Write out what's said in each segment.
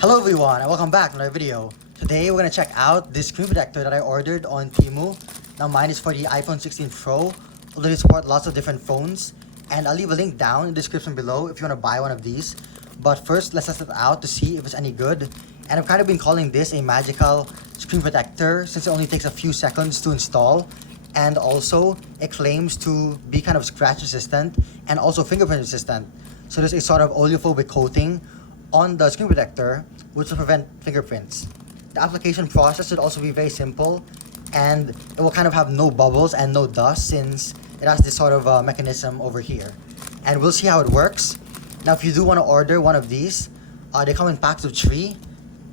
Hello everyone and welcome back to another video. Today we're going to check out this screen protector that I ordered on Temu. Now mine is for the iPhone 16 Pro, although they support lots of different phones. And I'll leave a link down in the description below if you want to buy one of these. But first, let's test it out to see if it's any good. And I've kind of been calling this a magical screen protector since it only takes a few seconds to install. And also, it claims to be kind of scratch resistant and also fingerprint resistant. So there's a sort of oleophobic coating on the screen protector which will prevent fingerprints. The application process should also be very simple, and it will kind of have no bubbles and no dust since it has this sort of mechanism over here. And we'll see how it works. Now if you do want to order one of these, they come in packs of 3.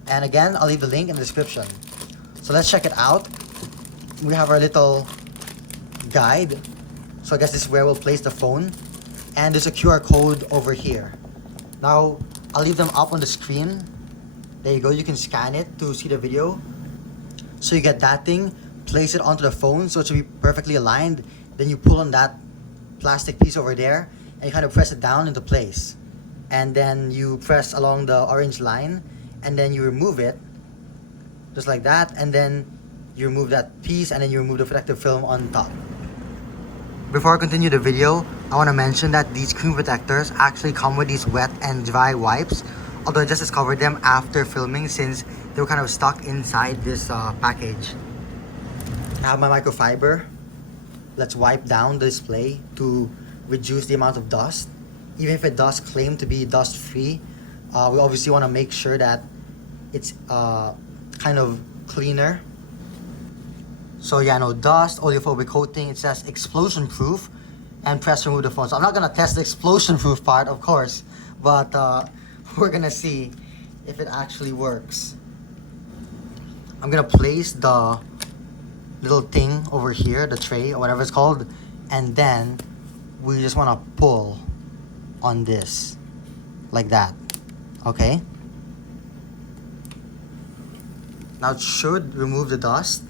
And again, I'll leave the link in the description. So let's check it out. We have our little guide. So I guess this is where we'll place the phone. And there's a QR code over here. Now, I'll leave them up on the screen. There you go, you can scan it to see the video. So you get that thing, place it onto the phone so it should be perfectly aligned. Then you pull on that plastic piece over there and you kind of press it down into place. And then you press along the orange line and then you remove it, just like that. And then you remove that piece and then you remove the protective film on top. Before I continue the video, I want to mention that these screen protectors actually come with these wet and dry wipes, although I just discovered them after filming since they were kind of stuck inside this package. I have my microfiber. Let's wipe down the display to reduce the amount of dust. Even if it does claim to be dust free, we obviously want to make sure that it's kind of cleaner. So yeah, no dust, oleophobic coating, it says explosion proof, and press remove the phone. So I'm not gonna test the explosion proof part, of course, but we're gonna see if it actually works. I'm gonna place the little thing over here, the tray or whatever it's called, and then we just wanna pull on this, like that, okay? Now it should remove the dust.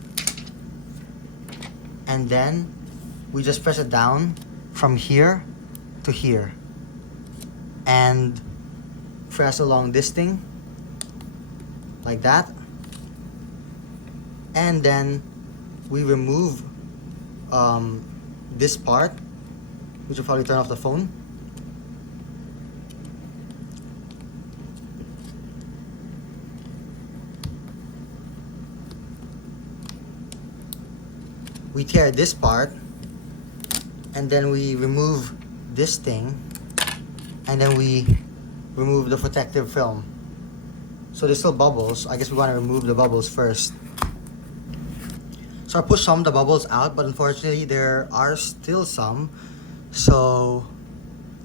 And then we just press it down from here to here and press along this thing like that, and then we remove this part, which will probably turn off the phone. We tear this part and then we remove this thing and then we remove the protective film. So there's still bubbles. I guess we want to remove the bubbles first. So I pushed some of the bubbles out, but unfortunately there are still some. So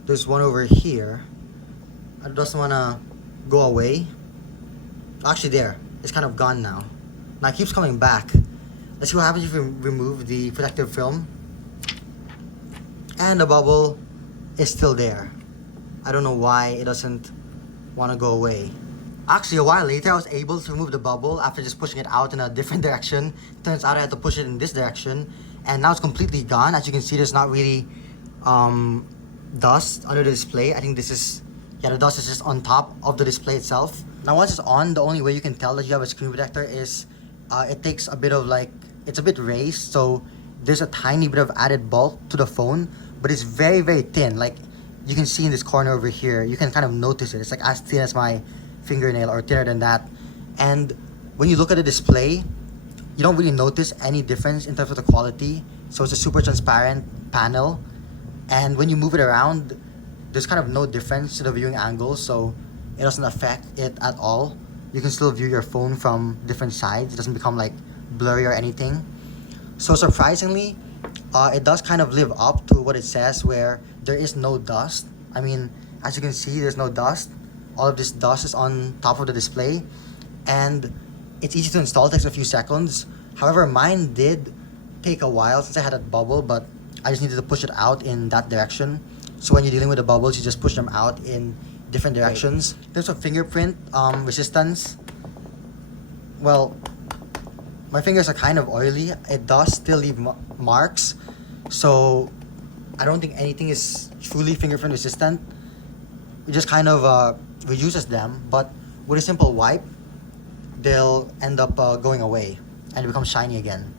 there's one over here. It doesn't want to go away. Actually there, it's kind of gone now. Now it keeps coming back. Let's see what happens if we remove the protective film. And the bubble is still there. I don't know why it doesn't want to go away. Actually, a while later, I was able to remove the bubble after just pushing it out in a different direction. Turns out I had to push it in this direction. And now it's completely gone. As you can see, there's not really dust under the display. I think this is, yeah, the dust is just on top of the display itself. Now once it's on, the only way you can tell that you have a screen protector is it takes a bit of it's a bit raised, so there's a tiny bit of added bulk to the phone, but it's very, very thin. Like you can see in this corner over here, you can kind of notice it. It's like as thin as my fingernail or thinner than that. And when you look at the display, you don't really notice any difference in terms of the quality. So it's a super transparent panel. And when you move it around, there's kind of no difference to the viewing angle, so it doesn't affect it at all. You can still view your phone from different sides. It doesn't become like blurry or anything. So surprisingly, it does kind of live up to what it says, where there is no dust. I mean, as you can see, there's no dust. All of this dust is on top of the display, and it's easy to install. It takes a few seconds. However, mine did take a while since I had that bubble, but I just needed to push it out in that direction. So when you're dealing with the bubbles, you just push them out in different directions. In terms of fingerprint resistance, well, my fingers are kind of oily. It does still leave marks, so I don't think anything is truly fingerprint resistant. It just kind of reduces them, but with a simple wipe, they'll end up going away and become shiny again.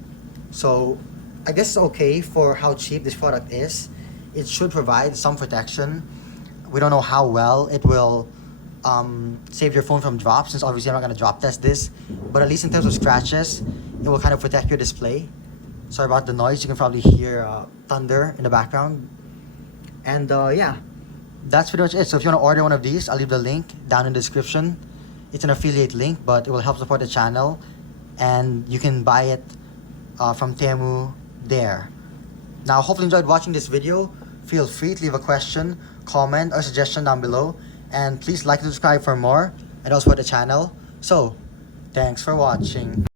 So I guess it's okay for how cheap this product is. It should provide some protection. We don't know how well it will save your phone from drops, since obviously I'm not going to drop test this, but at least in terms of scratches, it will kind of protect your display. Sorry about the noise, you can probably hear thunder in the background. And yeah, that's pretty much it. So if you want to order one of these, I'll leave the link down in the description. It's an affiliate link, but it will help support the channel, and you can buy it from Temu there. Now, hopefully you enjoyed watching this video. Feel free to leave a question, comment, or suggestion down below. And please like and subscribe for more, and also support the channel. So, thanks for watching.